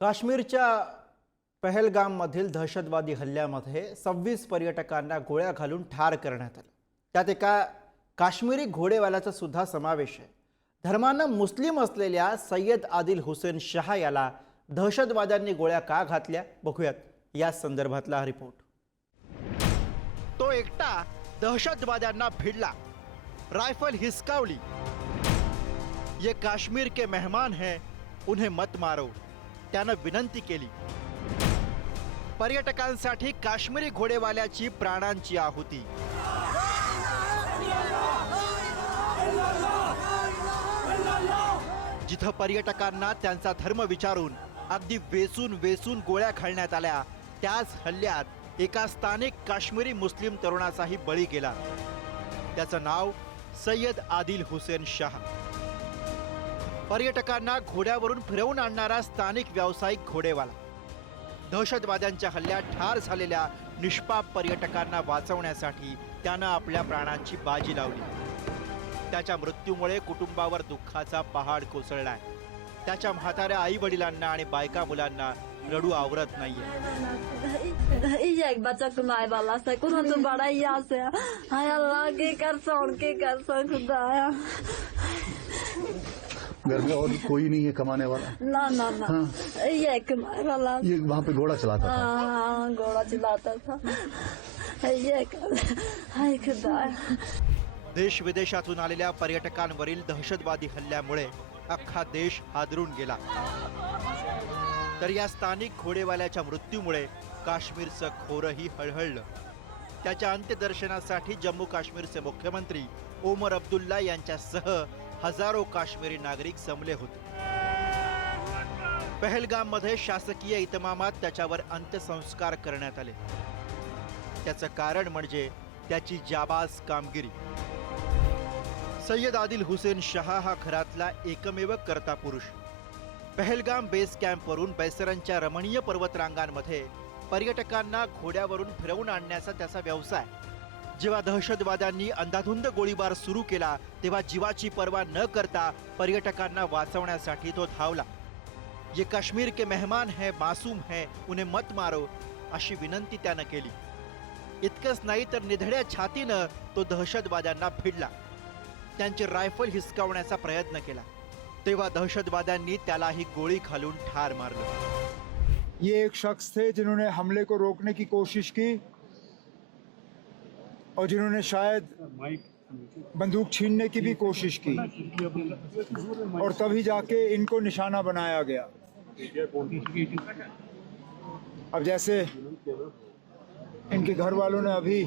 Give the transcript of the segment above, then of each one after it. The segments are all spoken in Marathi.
काश्मीरच्या पहलगाममधील दहशतवादी हल्ल्यामध्ये 26 पर्यटकांना गोळ्या घालून ठार करण्यात आलं। त्यात एका काश्मीरी घोडेवाल्याचा सुद्धा समावेश आहे। धर्मानं मुस्लिम असलेल्या सय्यद आदिल हुसेन शाह याला दहशतवाद्यांनी गोळ्या का घातल्या बघूयात या संदर्भातला हा रिपोर्ट। तो एकटा दहशतवाद्यांना भिडला, राइफल हिसकावली। ये काश्मीर के मेहमान हैं, उन्हें मत मारो, त्यानं विनंती केली। पर्यटकांसाठी काश्मीरी घोडेवाल्याची प्राणांची आहुती। जिथं पर्यटकांना त्यांचा धर्म विचारून अगदी वेचून वेचून गोळ्या घालण्यात आल्या, त्याच हल्ल्यात एका स्थानिक काश्मीरी मुस्लिम तरुणाचाही बळी गेला। त्याचं नाव सय्यद आदिल हुसेन शाह। पर्यटकांना घोड्यावरून फिरवून आणणारा स्थानिक व्यावसायिक घोडेवाला। दहशतवाद्यांच्या हल्ल्यात ठार झालेल्या निष्पाप पर्यटकांना वाचवण्यासाठी त्यानं आपल्या प्राणांची बाजी लावली। त्याच्या मृत्यूमुळे कुटुंबावर दुःखाचा पहाड कोसळलाय। त्याच्या म्हाताऱ्या आई वडिलांना आणि बायका मुलांना रडू आवरत नाहीये। घर में और कोई नहीं है कमाने वाला? ना ना ना हाँ। ये कमाने वाला, ये वहाँ पे घोड़ा चलाता था। हाँ, घोड़ा चलाता था। ये हाय खुदा। देश विदेशातून आलेल्या पर्यटकांवरील दहशतवादी हल्ल्यामुळे अख्खा देश हादरून गेला। तर या स्थानिक घोडेवाल्याच्या मृत्यूमुळे काश्मीरचं खोरही हळहळलं। त्याच्या अंत्यदर्शनासाठी जम्मू काश्मीरचे मुख्यमंत्री ओमर अब्दुल्ला यांच्यासह हजारो काश्मीरी नागरिक जमले होते। पहलगाममध्ये शासकीय इतमामात त्याच्यावर अंत्यसंस्कार करण्यात आले। त्याचं कारण म्हणजे त्याची जाबाज कामगिरी। सय्यद आदिल हुसेन शाह हा घरातला एकमेव कर्ता पुरुष। पहलगाम बेस कॅम्पवरून बैसरनच्या रमणीय पर्वतरांगांमध्ये पर्यटकांना घोड्यावरून फिरवून आणण्याचा त्याचा व्यवसाय। जेव्हा दहशतवाद्यांनी अंधाधुंद गोळीबार सुरू केला, तेव्हा जीवाची पर्वा न करता पर्यटकांना वाचवण्यासाठी तो धावला। ये काश्मीर के मेहमान हैं, मासूम हैं, उन्हें मत मारो, अशी विनंती त्यानं केली। इतकंच नाही तर निधड्या छातीनं तो दहशतवाद्यांना भिडला। त्यांची रायफल हिसकावण्याचा प्रयत्न केला, तेव्हा दहशतवाद्यांनी त्यालाही गोळी घालून ठार मारलं। ये एक शख्स थे जिन्होंने हमले को रोकने की कोशिश की और जिन्होंने शायद बंदूक छीनने की भी कोशिश की, और तभी जाके इनको निशाना बनाया गया। अब जैसे इनके घर वालों ने अभी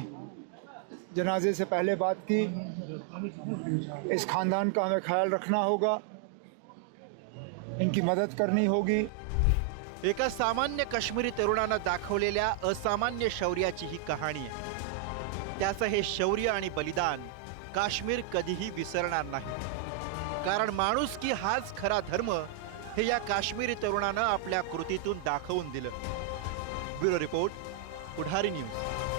जनाजे से पहले बात की, इस खानदान का हमें ख्याल रखना होगा, इनकी मदद करनी होगी। एका सामान्य काश्मीरी तरुणानं दाखवलेल्या असामान्य शौर्याची ही कहाणी आहे। त्याचं हे शौर्य आणि बलिदान काश्मीर कधीही विसरणार नाही, कारण माणुसकी हाच खरा धर्म हे या काश्मीरी तरुणानं आपल्या कृतीतून दाखवून दिलं। ब्युरो रिपोर्ट, पुढारी न्यूज।